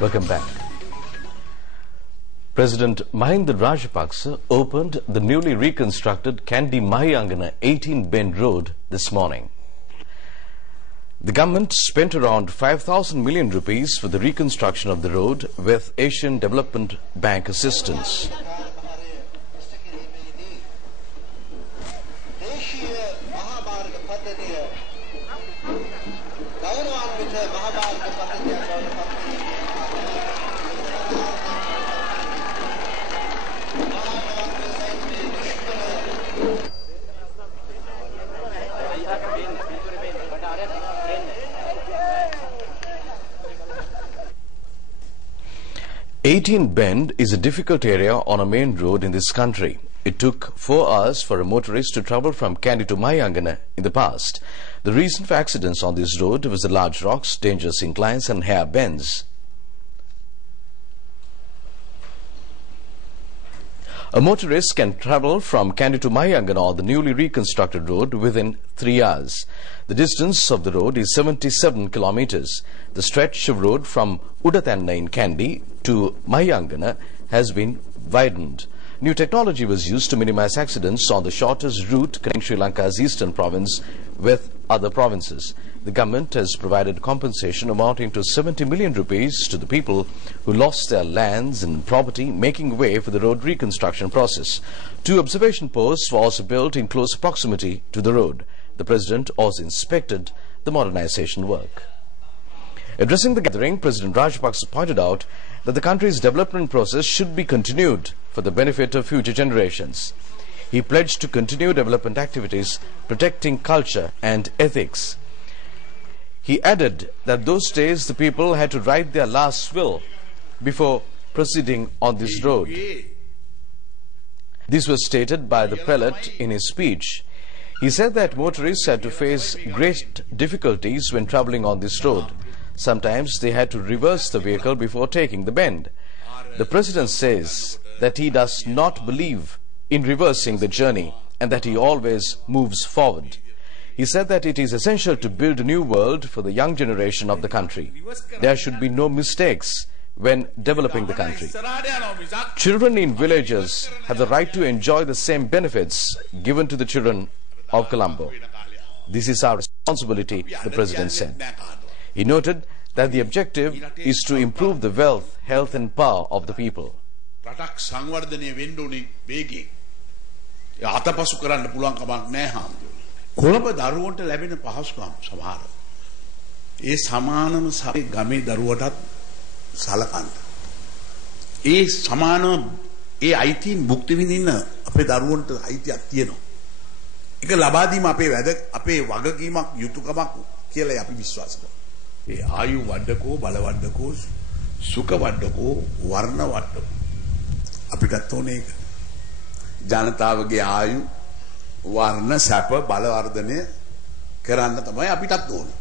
Welcome back. President Mahinda Rajapaksa opened the newly reconstructed Kandy Mahayangana 18 Bend Road this morning. The government spent around 5,000 million rupees for the reconstruction of the road with Asian Development Bank assistance. "18 Bend is a difficult area on a main road in this country. It took 4 hours for a motorist to travel from Kandy to Mahayangana in the past. The reason for accidents on this road was the large rocks, dangerous inclines and hair bends. A motorist can travel from Kandy to Mahayangana on the newly reconstructed road within 3 hours. The distance of the road is 77 kilometers. The stretch of road from Udatanna in Kandy to Mahayangana has been widened. New technology was used to minimize accidents on the shortest route connecting Sri Lanka's eastern province with other provinces. The government has provided compensation amounting to 70 million rupees to the people who lost their lands and property, making way for the road reconstruction process. 2 observation posts were also built in close proximity to the road. The President also inspected the modernization work. Addressing the gathering, President Rajapaksa pointed out that the country's development process should be continued for the benefit of future generations. He pledged to continue development activities, protecting culture and ethics. He added that those days the people had to write their last will before proceeding on this road. This was stated by the prelate in his speech. He said that motorists had to face great difficulties when travelling on this road. Sometimes they had to reverse the vehicle before taking the bend. The President says that he does not believe in reversing the journey and that he always moves forward. He said that it is essential to build a new world for the young generation of the country. There should be no mistakes when developing the country. Children in villages have the right to enjoy the same benefits given to the children of Colombo. This is our responsibility, the President said. He noted that the objective is to improve the wealth, health and power of the people. Colombo දරුවන්ට ලැබෙන පහසුකම් සමහර ඒ සමානම ගමේ දරුවටත් සලකන්න. ඒ සමාන ඒ අයිතීන් භුක්ති විඳින්න අපේ දරුවන්ට අයිතියක් තියෙනවා. ඒක ලබා දීම අපේ වගකීමක් යුතුයකමක් කියලා අපි විශ්වාස කරනවා. ඒ ආයු වඩකෝ බල වඩකෝ සුඛ වඩකෝ වර්ණ වඩකෝ අපිටත් ඕනේ ඒක. ජනතාවගේ ආයු වර්ණ සැප බල වර්ධනය කරන්න තමයි අපිටත් ඕනේ.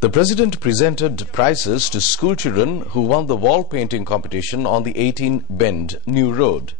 The President presented prizes to school children who won the wall painting competition on the 18 Bend New Road.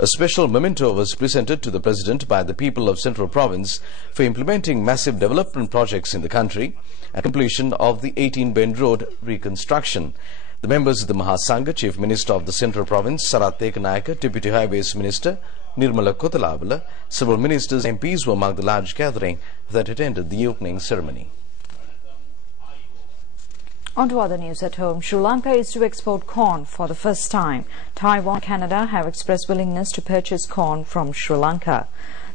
A special memento was presented to the President by the people of Central Province for implementing massive development projects in the country and completion of the 18 Bend Road reconstruction. The members of the Mahasangha, Chief Minister of the Central Province, Sarath Ekanayaka, Deputy Highways Minister, Nirmala Kotalabala, several ministers and MPs were among the large gathering that attended the opening ceremony. On to other news at home. Sri Lanka is to export corn for the first time. Taiwan and Canada have expressed willingness to purchase corn from Sri Lanka.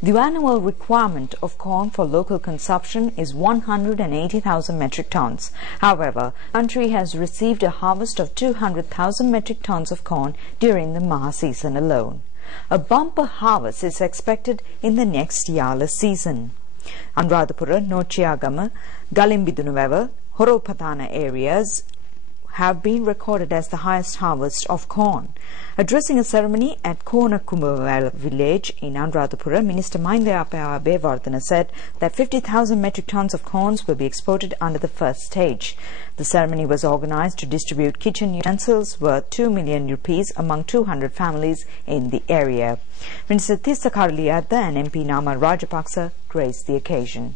The annual requirement of corn for local consumption is 180,000 metric tons. However, the country has received a harvest of 200,000 metric tons of corn during the Maha season alone. A bumper harvest is expected in the next Yala season. Anuradhapura, Nochiagama, Galimbidunuwewa, Horopatana areas have been recorded as the highest harvest of corn. Addressing a ceremony at Konakumawala village in Anuradhapura, Minister Mahinda Abeyewardena said that 50,000 metric tons of corn will be exported under the first stage. The ceremony was organized to distribute kitchen utensils worth 2 million rupees among 200 families in the area. Minister Tissa Karliadda and MP Nama Rajapaksa graced the occasion.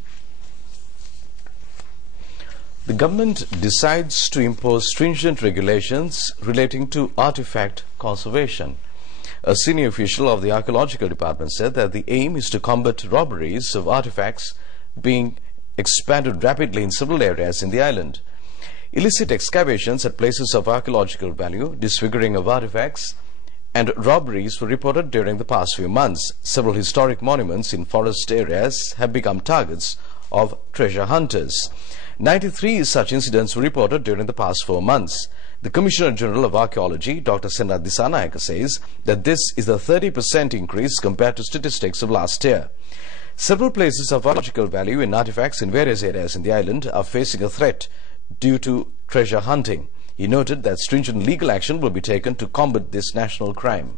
The government decides to impose stringent regulations relating to artifact conservation. A senior official of the Archaeological Department said that the aim is to combat robberies of artifacts being expanded rapidly in several areas in the island. Illicit excavations at places of archaeological value, disfiguring of artifacts, and robberies were reported during the past few months. Several historic monuments in forest areas have become targets of treasure hunters. 93 such incidents were reported during the past 4 months. The Commissioner General of Archaeology, Dr. Senna Disanayake, says that this is a 30% increase compared to statistics of last year. Several places of archaeological value and artifacts in various areas in the island are facing a threat due to treasure hunting. He noted that stringent legal action will be taken to combat this national crime.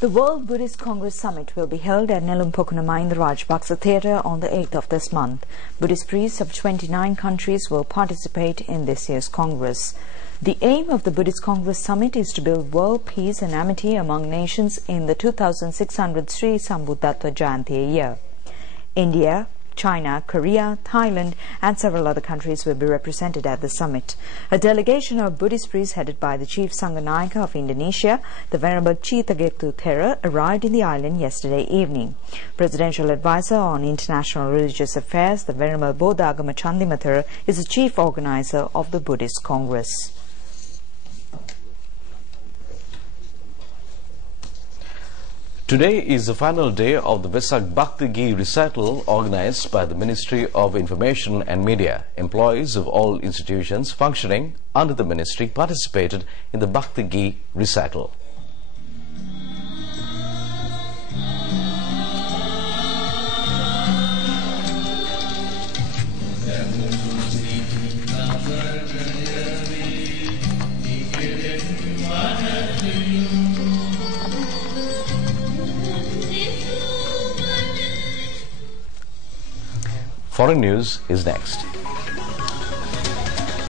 The World Buddhist Congress Summit will be held at Nelumpokunama in the Rajapaksa Theatre on the 8th of this month. Buddhist priests of 29 countries will participate in this year's Congress. The aim of the Buddhist Congress Summit is to build world peace and amity among nations in the 2600th Sri Sambuddhatva Jayanti year. India, China, Korea, Thailand and several other countries will be represented at the summit. A delegation of Buddhist priests headed by the Chief Sanghanayaka of Indonesia, the Venerable Cittagettu Thera, arrived in the island yesterday evening. Presidential Advisor on International Religious Affairs, the Venerable Bodhagama Chandima Thera, is the chief organizer of the Buddhist Congress. Today is the final day of the Vesak Bhakti Gita recital organized by the Ministry of Information and Media. Employees of all institutions functioning under the ministry participated in the Bhakti Gita recital. Foreign news is next.